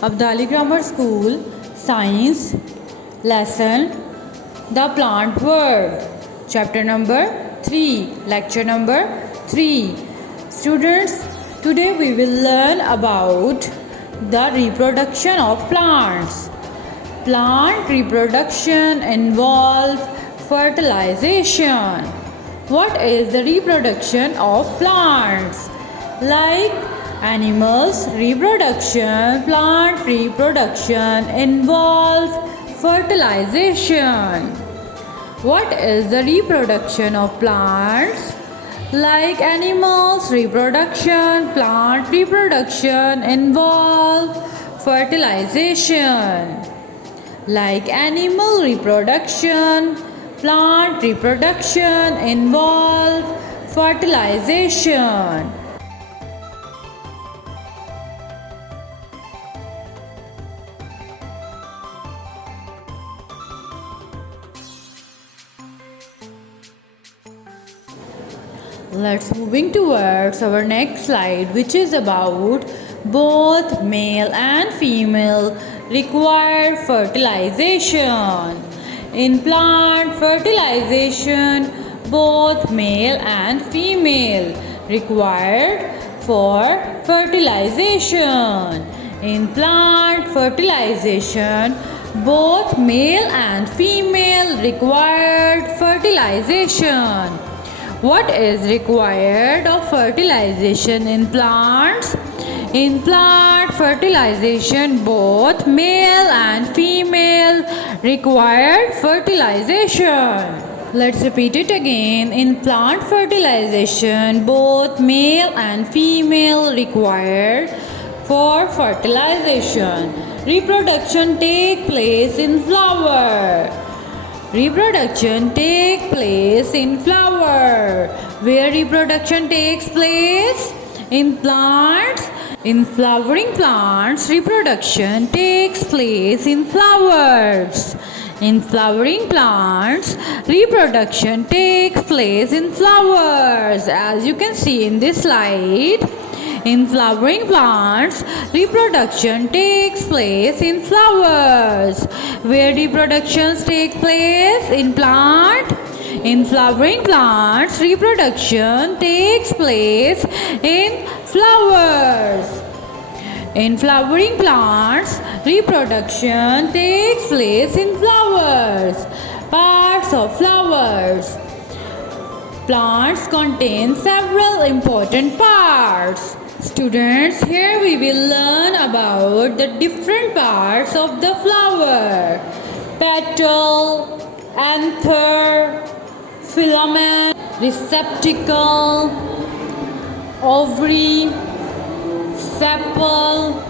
Abdali Grammar School Science Lesson The Plant World, Chapter number 3, Lecture number 3. Students, today we will learn about the reproduction of plants. Plant reproduction involves fertilization. What is the reproduction of plants? Like animals reproduction, plant reproduction involves fertilization. What is the reproduction of plants? Like animals reproduction, plant reproduction involves fertilization. Like animal reproduction, plant reproduction involves fertilization. Let's moving towards our next slide, which is about both male and female require fertilization. In plant fertilization, both male and female required for fertilization. In plant fertilization, both male and female required fertilization. What is required of fertilization in plants? In plant fertilization, both male and female required fertilization. Let's repeat it again. In plant fertilization, both male and female required for fertilization. Reproduction take place in flower. Reproduction takes place in flower. Where reproduction takes place? In plants. In flowering plants, reproduction takes place in flowers. In flowering plants, reproduction takes place in flowers. As you can see in this slide, in flowering plants, reproduction takes place in flowers. Where reproductions take place? In plant. In flowering plants, reproduction takes place in flowers. In flowering plants, reproduction takes place in flowers. Parts of flowers. Plants contain several important parts. Students, here we will learn about the different parts of the flower. Petal, anther, filament, receptacle, ovary, sepal,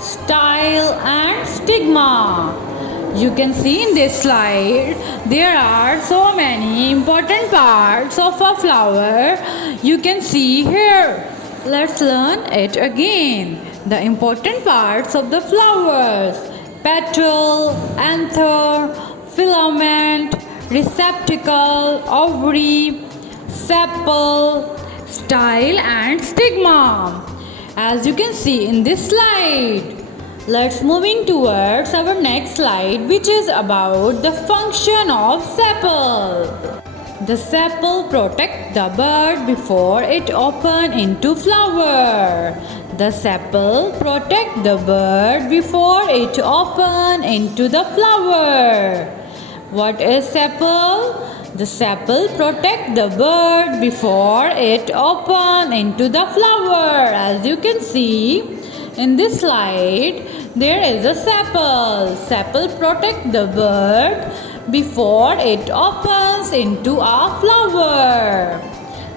style and stigma. You can see in this slide there are so many important parts of a flower. You can see here. Let's learn it again. The important parts of the flowers: petal, anther, filament, receptacle, ovary, sepal, style and stigma. As you can see in this slide. Let's moving towards our next slide, which is about the function of sepal. The sepal protects the bud before it opens into flower. The sepal protects the bud before it opens into the flower. What is sepal? The sepal protects the bud before it opens into the flower. As you can see in this slide, there is a sepal. Sepal protects the bud before it opens into a flower.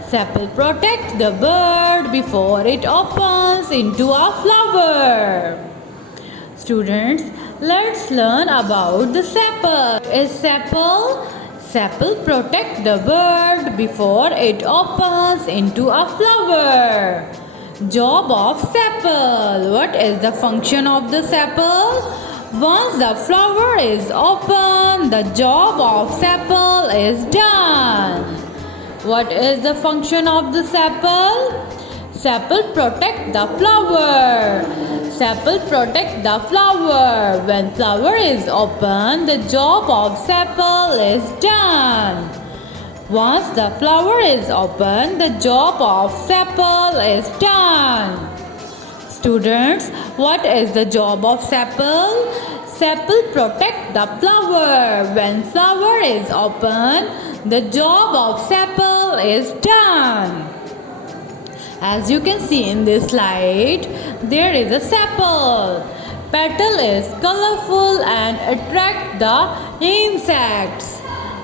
Sepal protects the bud before it opens into a flower. Students, let's learn about the sepal. Is sepal? Sepal protects the bud before it opens into a flower. Job of sepal. What is the function of the sepal? Once the flower is open, the job of sepal is done. What is the function of the sepal? Sepal protect the flower. Sepal protect the flower. When flower is open, the job of sepal is done. Once the flower is open, the job of sepal is done. Students, what is the job of sepal? Sepal protect the flower. When flower is open, the job of sepal is done. As you can see in this slide, there is a sepal. Petal is colorful and attract the insects.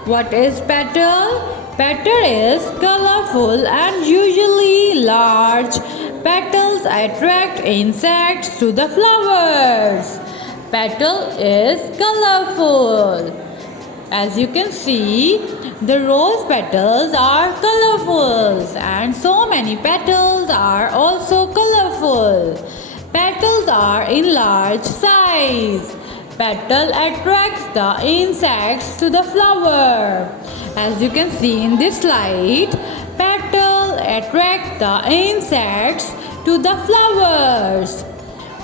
What is petal? Petal is colorful and usually large. Petals attract insects to the flowers. Petal is colorful. As you can see, the rose petals are colorful and so many petals are also colorful. Petals are in large size. Petal attracts the insects to the flower. As you can see in this slide, petal attract the insects to the flowers.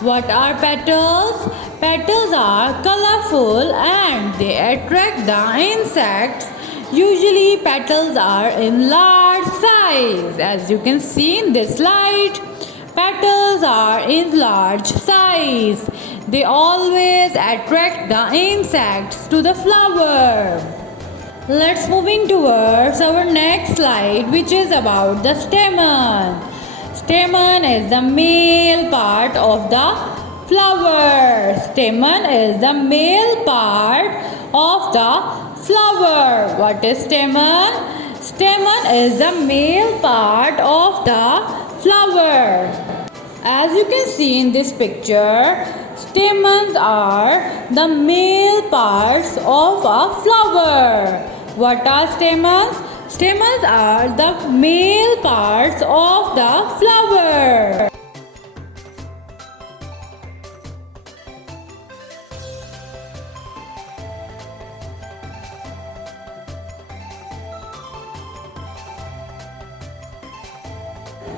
What are petals? Petals are colorful and they attract the insects. Usually petals are in large size. As you can see in this slide, petals are in large size. They always attract the insects to the flower. Let's moving towards our next slide, which is about the stamen. Stamen is the male part of the flower. Stamen is the male part of the flower. What is stamen? Stamen is the male part of the flower. As you can see in this picture, stamens are the male parts of a flower. What are stamens? Stamens are the male parts of the flower.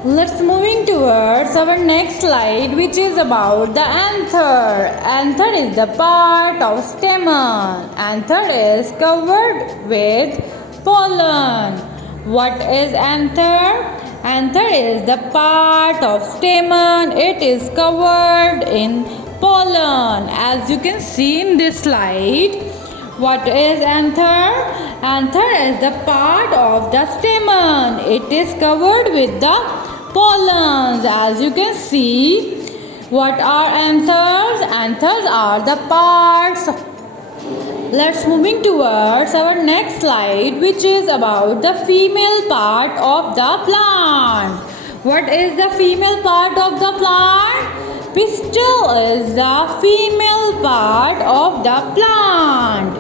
Let's moving towards our next slide, which is about the anther. Anther is the part of stamen. Anther is covered with pollen. What is anther? Anther is the part of stamen. It is covered in pollen. As you can see in this slide, what is anther? Anther is the part of the stamen. It is covered with the pollens. As you can see, what are anthers? Anthers are the parts. Let's moving towards our next slide, which is about the female part of the plant. What is the female part of the plant? Pistil is the female part of the plant.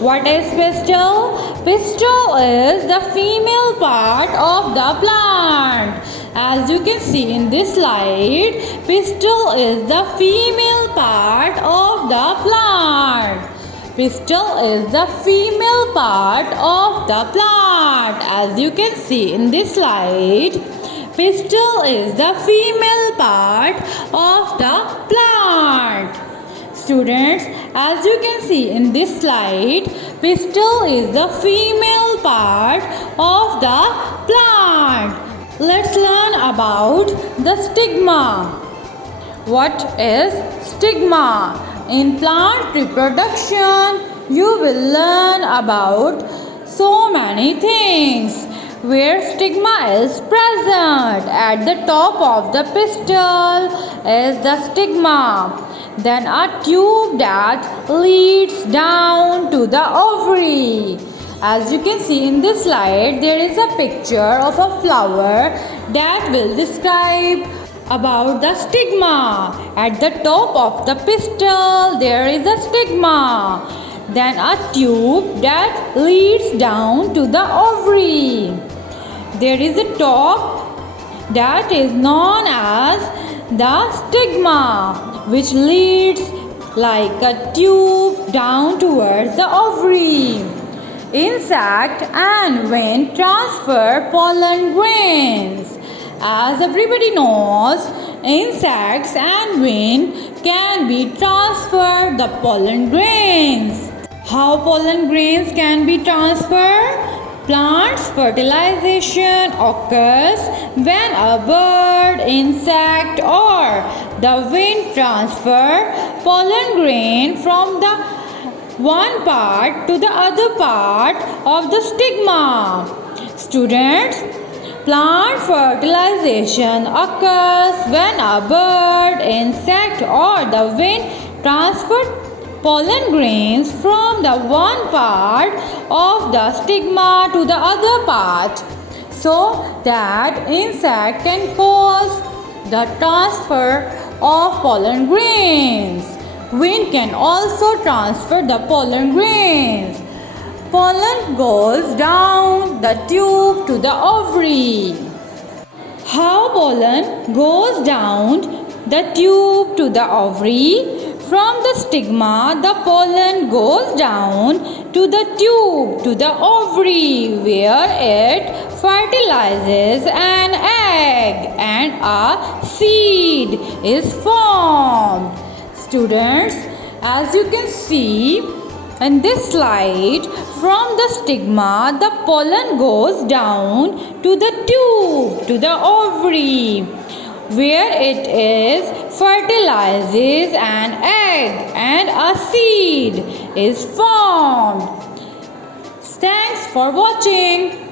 What is pistil? Pistil is the female part of the plant. As you can see in this slide, pistil is the female part of the plant. Pistil is the female part of the plant. As you can see in this slide, pistil is the female part of the plant. Students, as you can see in this slide, pistil is the female part of the plant. Let's learn about the stigma. What is stigma? In plant reproduction, you will learn about so many things. Where stigma is present, at the top of the pistil is the stigma. Then a tube that leads down to the ovary. As you can see in this slide, there is a picture of a flower that will describe about the stigma. At the top of the pistil, there is a stigma. Then a tube that leads down to the ovary. There is a top that is known as the stigma, which leads like a tube down towards the ovary. Insect and wind transfer pollen grains. As everybody knows, insects and wind can be transferred the pollen grains. How pollen grains can be transferred? Plants fertilization occurs when a bird, insect or the wind transfer pollen grain from the one part to the other part of the stigma. Students, plant fertilization occurs when a bird, insect or the wind transfer pollen grains from the one part of the stigma to the other part, so that insect can cause the transfer of pollen grains. Wind can also transfer the pollen grains. Pollen goes down the tube to the ovary. How pollen goes down the tube to the ovary? From the stigma, the pollen goes down to the tube to the ovary, where it fertilizes an egg and a seed is formed. Students, as you can see in this slide, from the stigma, the pollen goes down to the tube to the ovary, where it is fertilizes an egg and a seed is formed. Thanks for watching.